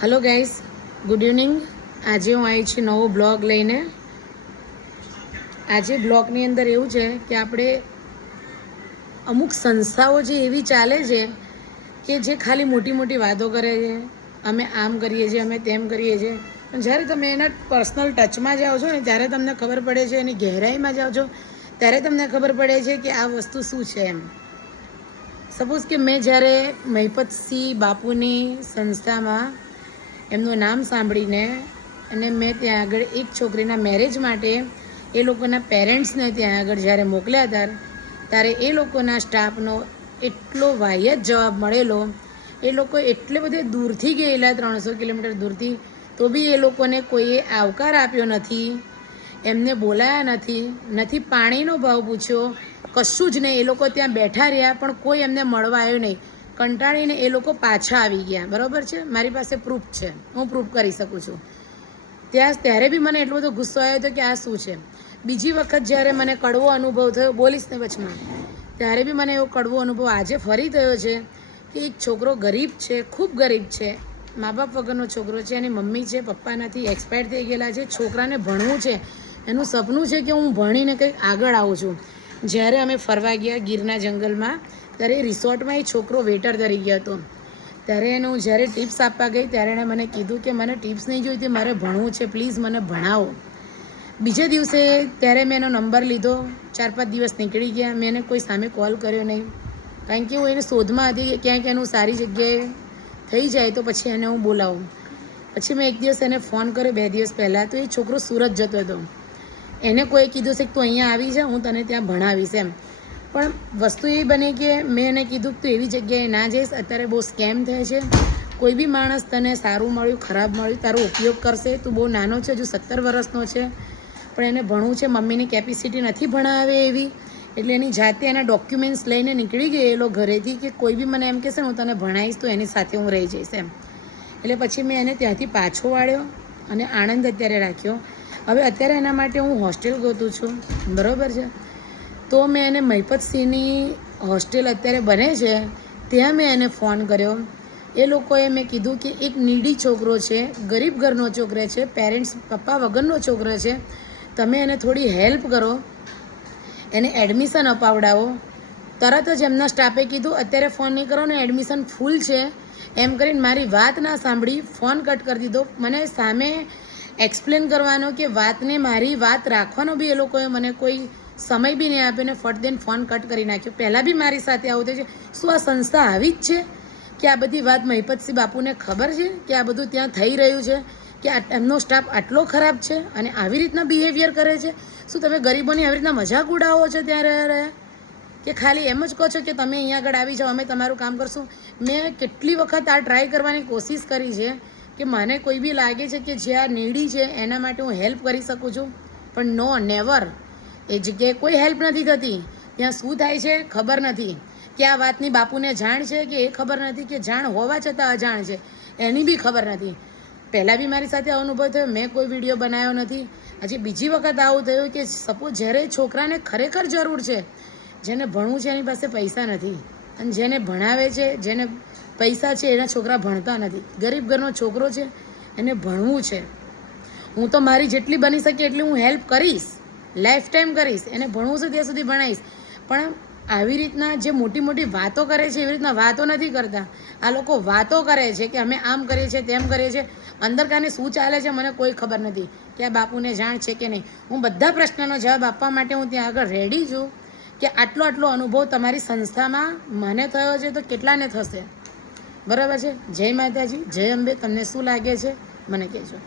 Hello guys, good evening. आज हूँ आई छी नवो ब्लॉग लईने। आज ब्लॉगनी अंदर एवं है कि આપણે અમુક સંસ્થાઓ જે એવી ચાલે છે કે જે ખાલી મોટી મોટી વાતો કરે છે, અમે આમ કરીએ છીએ, અમે તેમ કરીએ છીએ, પણ જ્યારે તમે એના પર્સનલ ટચમાં જાઓ છો ને ત્યારે તમને ખબર પડે છે, એની ગહેરાઈમાં જાઓ છો ત્યારે તમને ખબર પડે છે કે આ વસ્તુ શું છે એમ. સપોઝ કે મેં જ્યારે મહિપતસિંહ બાપુની સંસ્થામાં એમનું નામ સાંભળીને અને મેં ત્યાં આગળ એક છોકરીના મેરેજ માટે એ લોકોના પેરેન્ટ્સને ત્યાં આગળ જ્યારે મોકલ્યા હતા ત્યારે એ લોકોના સ્ટાફનો એટલો વાહિયાત જવાબ મળેલો. એ લોકો એટલે બધે દૂરથી ગયેલા, 300 કિલોમીટર દૂરથી, તો બી એ લોકોને કોઈએ આવકાર આપ્યો નથી, એમને બોલાયા નથી, પાણીનો ભાવ પૂછ્યો, કશું જ નહીં. એ લોકો ત્યાં બેઠા રહ્યા પણ કોઈ એમને મળવા આવ્યો નહીં. કંટાળીને એ લોકો પાછા આવી ગયા. બરાબર છે, મારી પાસે પ્રૂફ છે, હું પ્રૂફ કરી શકું છું. ત્યારે બી મને એટલો બધો ગુસ્સો આવ્યો હતો કે આ શું છે. બીજી વખત જ્યારે મને કડવો અનુભવ થયો, બોલીશ ને વચમાં, ત્યારે બી મને એવો કડવો અનુભવ આજે ફરી થયો છે કે એક છોકરો ગરીબ છે, ખૂબ ગરીબ છે, મા બાપ વગરનો છોકરો છે, એની મમ્મી છે, પપ્પા નથી, એક્સપાયર થઈ ગયેલા છે. છોકરાને ભણવું છે, એનું સપનું છે કે હું ભણીને કંઈક આગળ આવું છું. જ્યારે અમે ફરવા ગયા ગીરના જંગલમાં ત્યારે રિસોર્ટમાં એ છોકરો વેટર તરીકે હતો. ત્યારે એને હું જ્યારે ટિપ્સ આપવા ગઈ ત્યારે એણે મને કીધું કે મને ટિપ્સ નહીં જોઈતી, મારે ભણવું છે, પ્લીઝ મને ભણાવો. બીજે દિવસે ત્યારે મેં એનો નંબર લીધો. 4-5 દિવસ નીકળી ગયા, મેં એને કોઈ સામે કોલ કર્યો નહીં, કારણ કે હું એને શોધમાં હતી કે ક્યાંક એનું સારી જગ્યાએ થઈ જાય તો પછી એને હું બોલાવું. પછી મેં એક દિવસ એને ફોન કર્યો 2 દિવસ પહેલાં, તો એ છોકરો સુરત જતો હતો. એને કોઈ કીધું છે કે તું અહીંયા આવી જા, હું તને ત્યાં ભણાવીશ એમ. પણ વસ્તુ એ બની કે મેં એને કીધું કે તું એવી જગ્યાએ ના જઈશ, અત્યારે બહુ સ્કેમ થાય છે. કોઈ બી માણસ તને સારું મળ્યું, ખરાબ મળ્યું, તારો ઉપયોગ કરશે. તું બહુ નાનો છે, હજુ 17 વર્ષનો છે, પણ એને ભણવું છે, મમ્મીની કેપેસિટી નથી ભણાવે એવી, એટલે એની જાતે એના ડોક્યુમેન્ટ્સ લઈને નીકળી ગયેલો ઘરેથી કે કોઈ બી મને એમ કહેશે ને હું તને ભણાવીશ તો એની સાથે હું રહી જઈશ એમ. એટલે પછી મેં એને ત્યાંથી પાછો વાળ્યો અને આણંદ અત્યારે રાખ્યો. હવે અત્યારે એના માટે હું હોસ્ટેલ ગોતું છું, બરાબર છે. તો મેં એને મહિપતસિંહની હોસ્ટેલ અત્યારે બને છે ત્યાં મેં એને ફોન કર્યો. એ લોકોએ મેં કીધું કે એક નીડી છોકરો છે, ગરીબ ઘરનો છોકરો છે, પેરેન્ટ્સ પપ્પા વગરનો છોકરો છે, તમે એને થોડી હેલ્પ કરો, એને એડમિશન અપાવડાવો. તરત જ એમના સ્ટાફે કીધું અત્યારે ફોન નહીં કરો ને, એડમિશન ફૂલ છે એમ કરીને મારી વાત ના સાંભળી, ફોન કટ કરી દીધો. મને સામે એક્સપ્લેન કરવાનો કે વાતને મારી વાત રાખવાનો બી એ લોકોએ મને કોઈ સમય બી નહીં આપ્યો ને ફટ દઈને ફોન કટ કરી નાખ્યો. પહેલાં બી મારી સાથે આવું થયું છે. શું આ સંસ્થા આવી જ છે કે આ બધી વાત મહિપતસિંહ બાપુને ખબર છે કે આ બધું ત્યાં થઈ રહ્યું છે, કે એમનો સ્ટાફ આટલો ખરાબ છે અને આવી રીતના બિહેવિયર કરે છે? શું તમે ગરીબોની આવી રીતના મજાક ઉડાવો છો ત્યારે, કે ખાલી એમ જ કહો છો કે તમે અહીંયા આગળ આવી જાઓ, અમે તમારું કામ કરશું? મેં કેટલી વખત આ ટ્રાય કરવાની કોશિશ કરી છે કે મને કોઈ બી લાગે છે કે જે આ નીડી છે એના માટે હું હેલ્પ કરી શકું છું, પણ નો, નેવર. એ જગ્યાએ કોઈ હેલ્પ નથી થતી. ત્યાં શું થાય છે ખબર નથી, કે આ વાતની બાપુને જાણ છે કે એ ખબર નથી, કે જાણ હોવા છતાં અજાણ છે એની બી ખબર નથી. પહેલાં બી મારી સાથે અનુભવ થયો, મેં કોઈ વિડીયો બનાવ્યો નથી. હજી બીજી વખત આવું થયું કે સપોઝ જ્યારે છોકરાને ખરેખર જરૂર છે, જેને ભણવું છે એની પાસે પૈસા નથી, અને જેને ભણાવે છે, જેને પૈસા છે એના છોકરા ભણતા નથી. ગરીબ ઘરનો છોકરો છે, એને ભણવું છે. હું તો મારી જેટલી બની શકે એટલી હું હેલ્પ કરીશ, લાઈફ ટાઈમ કરીશ, એને ભણવું છે ત્યાં સુધી ભણાવીશ. પણ આવી રીતના જે મોટી મોટી વાતો કરે છે એવી રીતના વાતો નથી કરતા. આ લોકો વાતો કરે છે કે અમે આમ કરીએ છીએ, તેમ કરીએ છીએ, અંદર કાને શું ચાલે છે મને કોઈ ખબર નથી કે આ બાપુને જાણ છે કે નહીં. હું બધા પ્રશ્નનો જવાબ આપવા માટે હું ત્યાં આગળ રેડી છું કે આટલો અનુભવ તમારી સંસ્થામાં મને થયો છે તો કેટલાને થશે? બરાબર છે. જય માતાજી, જય અંબે. તમને શું લાગે છે મને કહેજો.